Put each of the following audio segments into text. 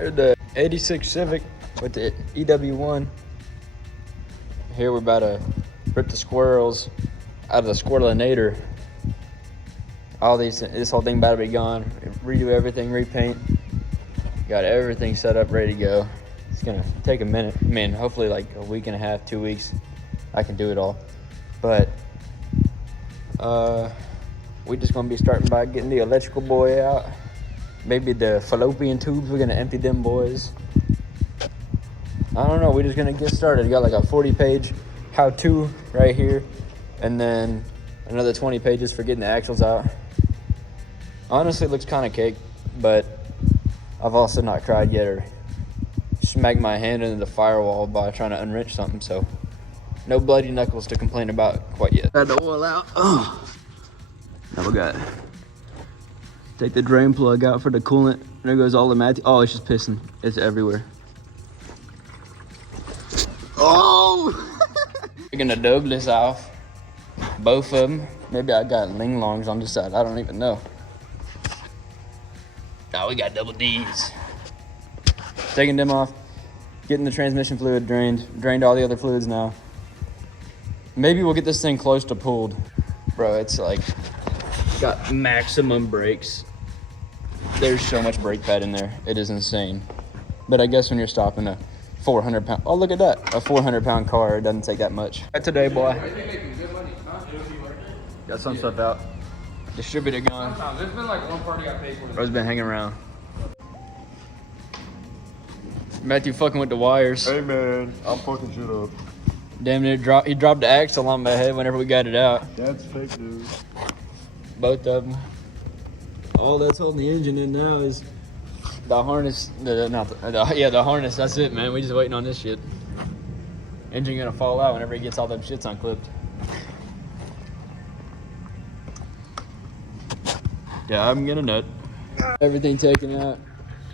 Here's the 86 Civic with the EW1. Here we're about to rip the squirrels out of the squirrelinator. This whole thing about to be gone. Redo everything, repaint. Got everything set up, ready to go. It's gonna take a minute. I mean, hopefully like a week and a half, 2 weeks, I can do it all. But we just gonna be starting by getting the electrical boy out. Maybe the fallopian tubes, we're gonna empty them boys. I don't know, we're just gonna get started. Got like a 40-page how-to right here, and then another 20 pages for getting the axles out. Honestly, it looks kind of cake, but I've also not tried yet or smacked my hand into the firewall by trying to unwrench something, so no bloody knuckles to complain about quite yet. Got the oil out. Oh, now we got take the drain plug out for the coolant. There goes all the mat. Oh, it's just pissing. It's everywhere. Oh! We're gonna dub this off. Both of them. Maybe I got ling-longs on this side. I don't even know. Now we got double D's. Taking them off. Getting the transmission fluid drained. Drained all the other fluids now. Maybe we'll get this thing close to pulled. Bro, it's like got maximum brakes. There's so much brake pad in there. It is insane. But I guess when you're stopping a 400-pound, oh look at that, a 400-pound car, it doesn't take that much. Right today, boy. Got some stuff out. Distributor gone. There's been like one party I paid for. Bro's been hanging around. Matthew fucking with the wires. Hey man, I'm fucking shit up. Damn it, he dropped the axle on my head whenever we got it out. That's fake news. Both of them. All that's holding the engine in now is the harness. The harness. That's it, man. We just waiting on this shit. Engine gonna fall out whenever he gets all them shits unclipped. Yeah, I'm gonna nut. Everything taken out.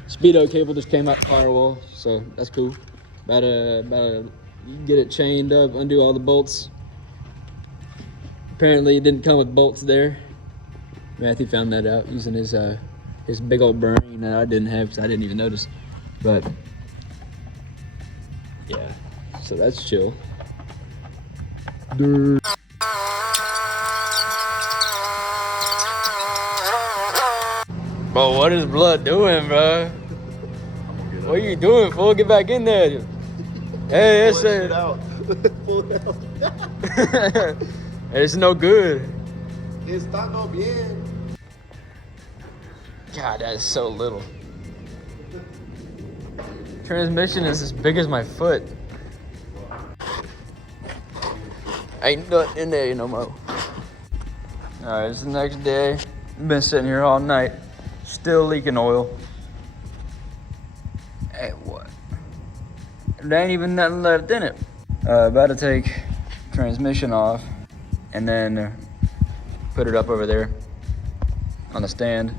Speedo cable just came out the firewall, so that's cool. About to get it chained up, undo all the bolts. Apparently, it didn't come with bolts there. Matthew found that out using his big old brain that I didn't have because I didn't even notice. But yeah, so that's chill. Bro, what is blood doing, bro? What are you doing, fool? Get back in there. Hey, it's it out. Pull it out. It's no good. Está no bien. God, that is so little. Transmission is as big as my foot. Ain't nothing in there no more. Alright, it's the next day. Been sitting here all night. Still leaking oil. Hey, what? There ain't even nothing left in it. About to take transmission off and then put it up over there on the stand.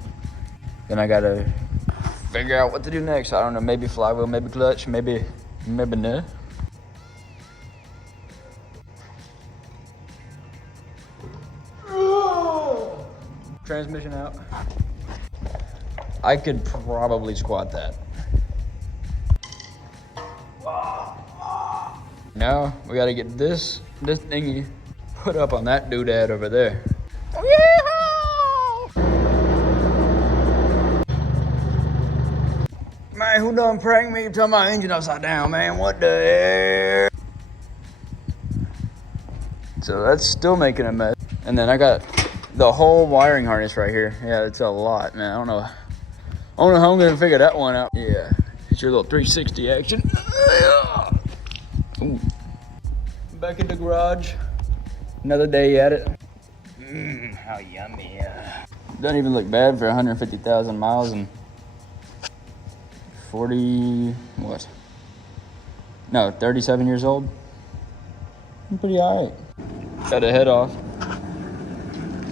Then I gotta figure out what to do next. I don't know, maybe flywheel, maybe clutch, maybe no. Transmission out. I could probably squat that. Now we gotta get this thingy put up on that doodad over there. Man, who done pranked me? Turn my engine upside down, man. What the hell? So that's still making a mess. And then I got the whole wiring harness right here. Yeah, it's a lot, man. I don't know how I'm gonna figure that one out. Yeah, it's your little 360 action. Ooh. Back in the garage. Another day at it. How yummy. Doesn't even look bad for 150,000 miles and 37 years old. I'm pretty alright. Got the head off.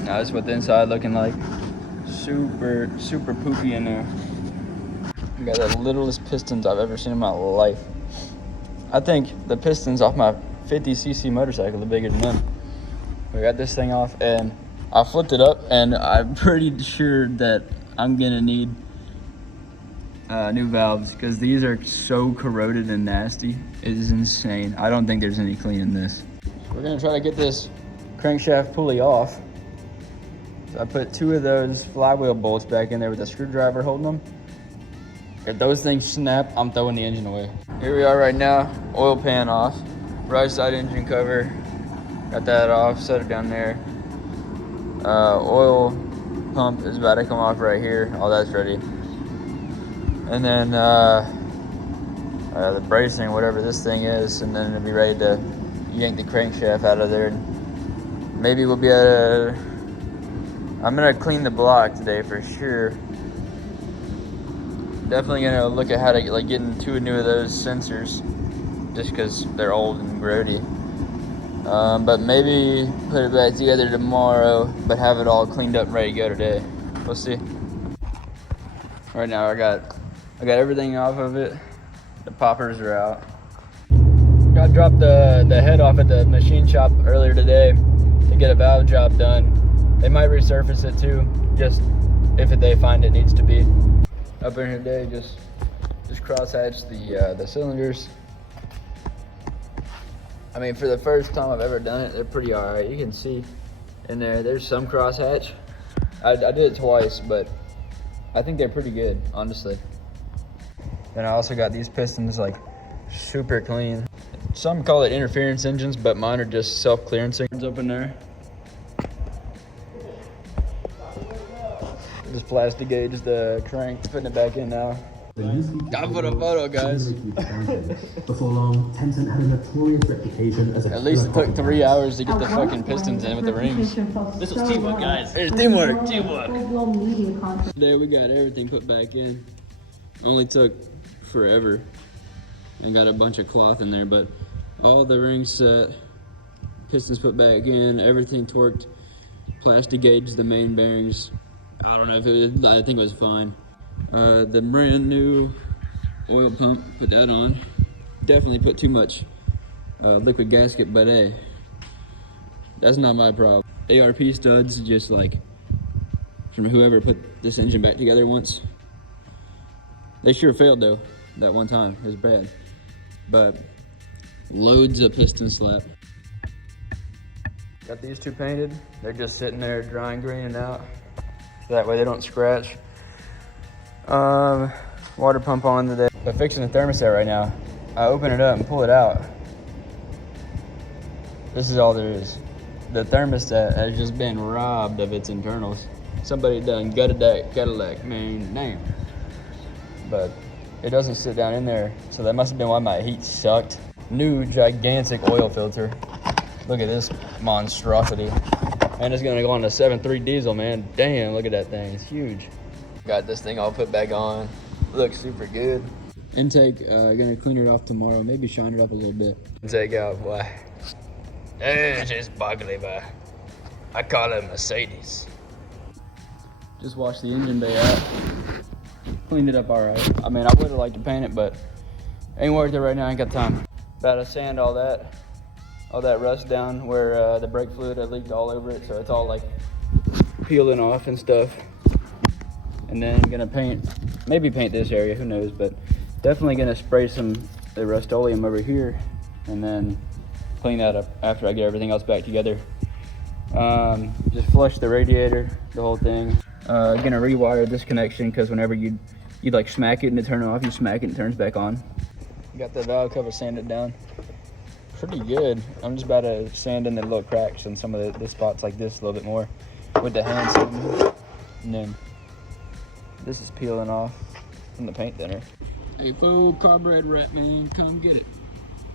Now this is what the inside looking like. Super poopy in there. Got the littlest pistons I've ever seen in my life. I think the pistons off my 50cc motorcycle are bigger than them. We got this thing off and I flipped it up and I'm pretty sure that I'm gonna need new valves, because these are so corroded and nasty. It is insane. I don't think there's any cleaning this. We're gonna try to get this crankshaft pulley off. So I put 2 of those flywheel bolts back in there with a screwdriver holding them. If those things snap, I'm throwing the engine away. Here we are right now, oil pan off. Right side engine cover, got that off, set it down there. Oil pump is about to come off right here. All that's ready. And then the bracing, whatever this thing is, and then it'll be ready to yank the crankshaft out of there. And maybe we'll be able to, I'm gonna clean the block today for sure. Definitely gonna look at how to like getting 2 new of those sensors, just because they're old and grody. But maybe put it back together tomorrow, but have it all cleaned up and ready to go today. We'll see. Right now I got everything off of it. The poppers are out. I dropped the head off at the machine shop earlier today to get a valve job done. They might resurface it too, just if they find it needs to be. Up in here today, just crosshatch the cylinders. I mean, for the first time I've ever done it, they're pretty alright. You can see in there's some crosshatch. I did it twice, but I think they're pretty good, honestly. Then I also got these pistons like super clean. Some call it interference engines, but mine are just self-clearancing. Up in there. Just plastic gauge the crank, putting it back in now. Got for the photo, guys. Before long, Tencent had a notorious reputation as a At least it took 3 hours to get the fucking pistons in with the rings. This was teamwork, guys. There's teamwork. Today we got everything put back in. Only took forever. And got a bunch of cloth in there, but all the rings set, pistons put back in, everything torqued, plastic gauge the main bearings. I don't know if it was, I think it was fine. The brand new oil pump, put that on. Definitely put too much liquid gasket, but hey, that's not my problem. ARP studs, just like from whoever put this engine back together once. They sure failed though, that one time, it was bad. But loads of piston slap. Got these 2 painted. They're just sitting there drying, greening out. So that way they don't scratch. Water pump on today. They're fixing the thermostat right now. I open it up and pull it out. This is all there is. The thermostat has just been robbed of its internals. Somebody done gutted that Cadillac main name. But it doesn't sit down in there, so that must have been why my heat sucked. New gigantic oil filter. Look at this monstrosity. And it's gonna go on a 7.3 diesel, man. Damn, look at that thing, it's huge. Got this thing all put back on. Looks super good. Intake, gonna clean it off tomorrow. Maybe shine it up a little bit. Intake out, boy. It's just buggly, boy. I call it Mercedes. Just washed the engine bay out. Cleaned it up all right. I mean, I would have liked to paint it, but ain't worth it right now. I ain't got time. About to sand all that rust down where the brake fluid had leaked all over it, so it's all like peeling off and stuff. And then I'm gonna maybe paint this area, who knows, but definitely gonna spray the Rust-Oleum over here and then clean that up after I get everything else back together. Just flush the radiator, the whole thing. Gonna rewire this connection because whenever you like smack it and it turns off, you smack it and it turns back on. Got the valve cover sanded down. Pretty good. I'm just about to sand in the little cracks in some of the spots like this a little bit more with the hand sanding. And then this is peeling off from the paint thinner. Hey, full carbureted rat, man, come get it.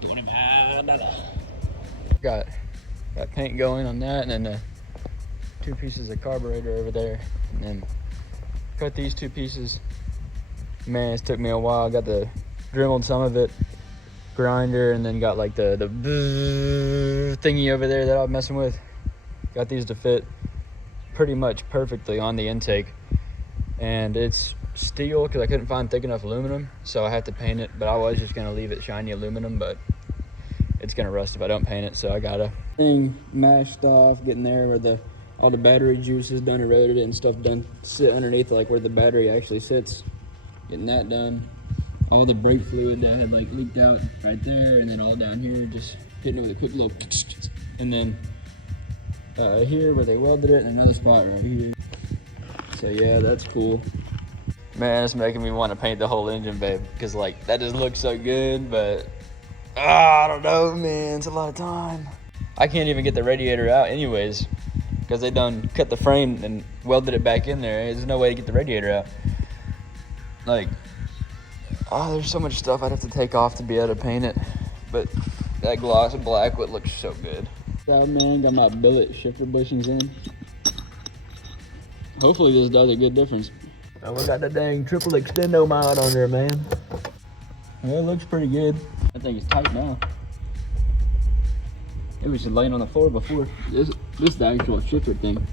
$25. Got paint going on that, and then the 2 pieces of carburetor over there, and then cut these 2 pieces. Man, it took me a while. Got the dremeled some of it, grinder, and then got like the thingy over there that I was messing with. Got these to fit pretty much perfectly on the intake, and it's steel because I couldn't find thick enough aluminum, so I had to paint it. But I was just gonna leave it shiny aluminum, but it's gonna rust if I don't paint it, so I gotta thing mashed off, getting there where all the battery juice is done, eroded it and stuff done, sit underneath like where the battery actually sits. Getting that done. All the brake fluid that had like leaked out right there, and then all down here, just hitting it with a quick little, and then here where they welded it, and another spot right here. So yeah, that's cool. Man, it's making me want to paint the whole engine, babe, because like that just looks so good, but I don't know, man, it's a lot of time. I can't even get the radiator out anyways, because they done cut the frame and welded it back in there. There's no way to get the radiator out. Like, oh, there's so much stuff I'd have to take off to be able to paint it, but that gloss black would look so good. Yeah, man, got my billet shifter bushings in. Hopefully this does a good difference. Oh, we got the dang triple extendo mod on there, man. Yeah, it looks pretty good. That thing is tight now. It was just laying on the floor before. This is the actual shifter thing.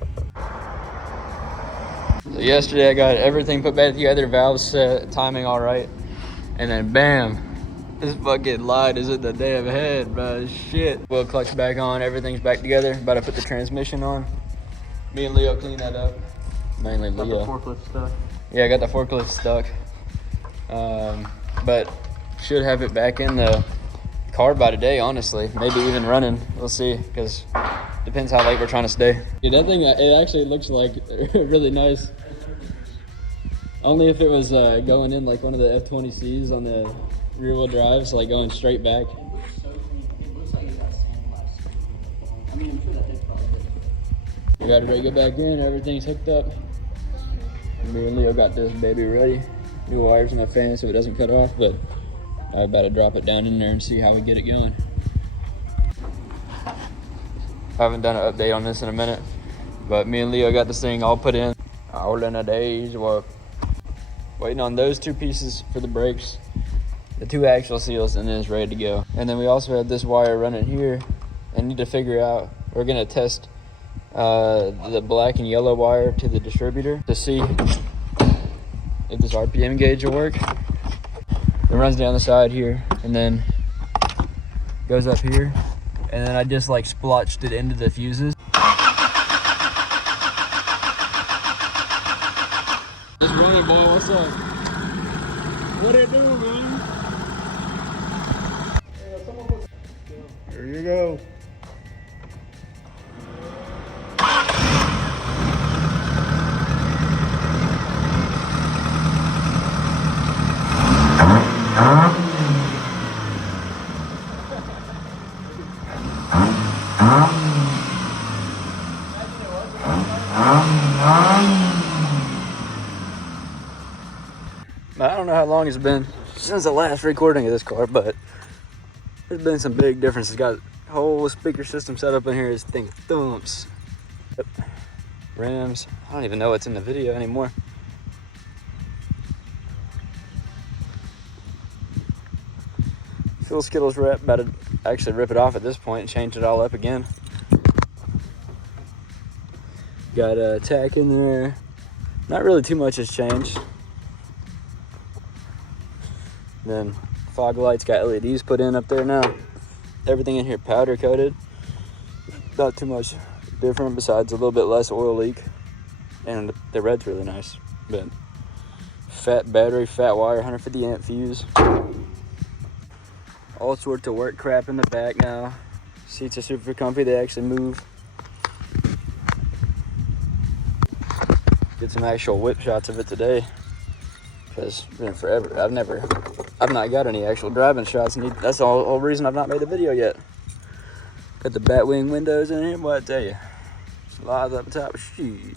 So yesterday I got everything put back together, valves set, timing all right, and then bam, this fucking light is at the day ahead, bro. Shit. Wheel clutch back on, everything's back together. About to put the transmission on. Me and Leo clean that up. Mainly Leo. Got the forklift stuck. Yeah, I got the forklift stuck. But should have it back in the car by today, honestly. Maybe even running. We'll see, because depends how late we're trying to stay. Yeah, that thing, it actually looks like really nice. Only if it was going in like one of the F-20Cs on the rear wheel drives, like going straight back. It looks like it got sandblasted. I mean, I'm sure that they probably did. We got it ready to go back in, everything's hooked up. Me and Leo got this baby ready. New wires in my fan so it doesn't cut off, but I'm about to drop it down in there and see how we get it going. I haven't done an update on this in a minute, but me and Leo got this thing all put in. All in a day's work. Waiting on those two pieces for the brakes, the two axle seals, and then it's ready to go. And then we also have this wire running here and need to figure out, we're gonna test the black and yellow wire to the distributor to see if this RPM gauge will work. It runs down the side here and then goes up here, and then I just like splotched it into the fuses. Just running, boy. What's up? What it do, man? Here you go. I don't know how long it's been since the last recording of this car, but there's been some big differences. Got a whole speaker system set up in here. This thing thumps. Yep. Rims. I don't even know what's in the video anymore. Fuel Skittles wrap. About to actually rip it off at this point and change it all up again. Got a tack in there. Not really too much has changed. Then fog lights, got LEDs put in up there now. Everything in here powder coated. Not too much different besides a little bit less oil leak. And the red's really nice. But fat battery, fat wire, 150 amp fuse. All sorts of work crap in the back now. Seats are super comfy, they actually move. Get some actual whip shots of it today. Because it's been forever. I've not got any actual driving shots. That's the whole reason I've not made the video yet. Got the Batwing windows in here, boy, I tell you. Slides up top, shit.